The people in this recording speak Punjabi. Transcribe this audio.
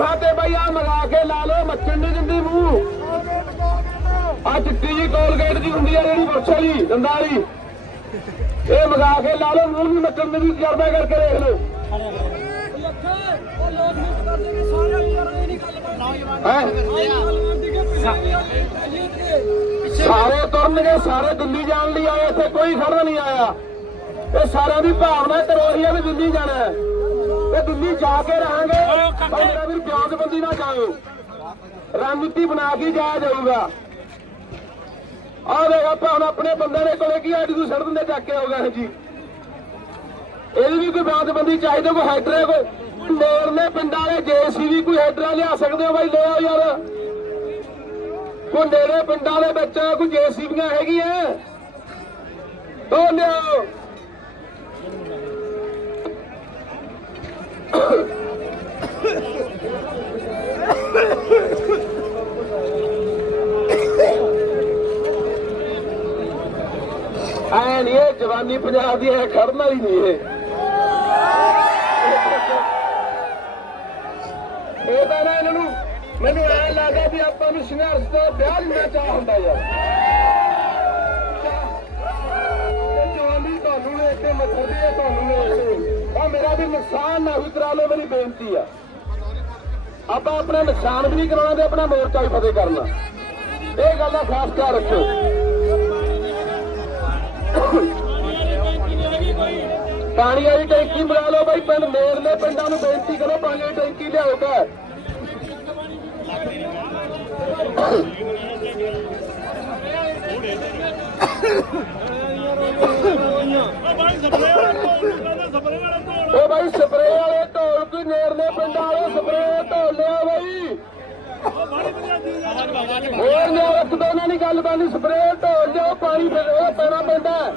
ਮੂੰਹਾਂ ਤੇ ਬਈ ਆ ਮਗਾ ਕੇ ਲਾ ਲਓ ਮੱਚਣ ਨਹੀਂ ਦਿੰਦੀ ਮੂੰਹ। ਆ ਚਿੱਟੀ ਜੀ ਕੋਲਗੇਟ ਦੀ ਹੁੰਦੀ ਆ ਜਿਹੜੀ ਵਰਛ ਵਾਲੀ, ਦੰਦਾਂ ਇਹ ਮਗਾ ਕੇ ਲਾ ਲਓ, ਮੂੰਹ ਵੀ ਮੱਚਣ ਦੀ ਕਰਦਾ ਕਰਕੇ ਦੇਖ ਲਓ। ਸਾਰੇ ਤੁਰਨਗੇ, ਸਾਰੇ ਦਿੱਲੀ ਜਾਣ ਲਈ ਆਏ, ਇੱਥੇ ਕੋਈ ਖੜਾ ਨਹੀਂ ਆਇਆ। ਇਹ ਸਾਰਿਆਂ ਦੀ ਭਾਵਨਾ ਕਰੋਹੀ ਆ ਵੀ ਦਿੱਲੀ ਜਾਣਾ ਹੈ। ਦਿੱਲੀ ਜਾ ਕੇ ਰਹਾਂਗੇ। ਮੇਰਾ ਵੀ ਬਿਆਨਬੰਦੀ ਨਾ ਜਾਓ ਰਣਨੀਤੀ ਬਣਾ ਕੇ ਜਾਇਆ ਜਾਊਗਾ। ਆਹ ਦੇਖ ਆਪਾਂ ਹੁਣ ਆਪਣੇ ਬੰਦੇ ਨੇ ਕੋਲੇ ਕੀ ਆਡੀ ਨੂੰ ਸੜ ਦਿੰਦੇ ਚੱਕ ਕੇ ਹੋ ਗਏ ਜੀ। ਇਹਦੀ ਵੀ ਕੋਈ ਬਿਆਨਬੰਦੀ ਚਾਹੀਦਾ ਕੋਈ ਹੈਡਰ ਕੋਈ ਨੇੜਲੇ ਪਿੰਡਾਂ ਵਾਲੇ ਜੇਸੀਬੀ ਕੋਈ ਹੈਡਰਾ ਲਿਆ ਸਕਦੇ ਹੋ ਬਾਈ ਲੈ ਆਓ ਯਾਰ। ਕੋਈ ਨੇੜੇ ਪਿੰਡਾਂ ਦੇ ਵਿੱਚ ਕੋਈ ਜੇਸੀਬੀਆਂ ਹੈਗੀਆਂ। ਉਹ ਲਿਆਓ। ਐ ਨਹੀਂ ਇਹ ਜਵਾਨੀ ਪੰਜਾਬ ਦੀ ਹੈ ਖੜਨ ਵਾਲੀ ਨਹੀਂ ਇਹ। ਇਹ ਤਾਂ ਨਾ ਇਹਨਾਂ ਨੂੰ ਮੈਨੂੰ ਐ ਲੱਗਦਾ ਵੀ ਆਪਾਂ ਨੂੰ ਸੰਘਰਸ਼ ਤੋਂ ਵਿਆਹ ਲੈਣਾ ਚਾਹ ਹੁੰਦਾ ਯਾਰ। ਜਵਾਨੀ ਤੁਹਾਨੂੰ ਵੇਖ ਕੇ ਮੱਥਰਦੀ ਹੈ ਤੁਹਾਨੂੰ ਵੇਖ ਕੇ। ਆ ਮੇਰਾ ਵੀ ਨੁਕਸਾਨ ਨਾ ਹੋਈ ਕਰਾ ਲਓ, ਮੇਰੀ ਬੇਨਤੀ ਆ। ਆਪਾਂ ਆਪਣਾ ਨੁਕਸਾਨ ਵੀ ਨਹੀਂ ਕਰਾਉਣਾ ਤੇ ਆਪਣਾ ਮੋਰਚਾ ਵੀ ਫਤਿਹ ਕਰਨਾ। ਇਹ ਗੱਲ ਦਾ ਖਾਸ ਖਿਆਲ ਰੱਖਿਓ। ਪਾਣੀ ਵਾਲੀ ਟੈਂਕੀ ਬਣਾ ਲਓ ਬਾਈ ਪਿੰਡ ਨੇੜਲੇ ਪਿੰਡਾਂ ਨੂੰ ਬੇਨਤੀ ਕਰੋ ਪਾਣੀ ਵਾਲੀ ਟੈਂਕੀ ਲਿਆਓ ਘਰ। ਓ ਬਾਈ ਸਪਰੇ ਵਾਲੇ ਢੋਲ ਕੋਈ ਨੇੜਲੇ ਪਿੰਡਾਂ ਵਾਲੇ ਸਪਰੇ ਢੋਲ ਲਿਆ ਬਾਈ ਹੋਰ ਲਿਆ ਰੱਖ ਦੋ ਉਹਨਾਂ ਦੀ ਗੱਲ ਬਾਨੀ ਸਪਰੇ ਢੋਲ ਲਿਓ ਪਾਣੀ ਫਿਰ ਉਹ ਪੈਣਾ ਪੈਂਦਾ ਹੈ।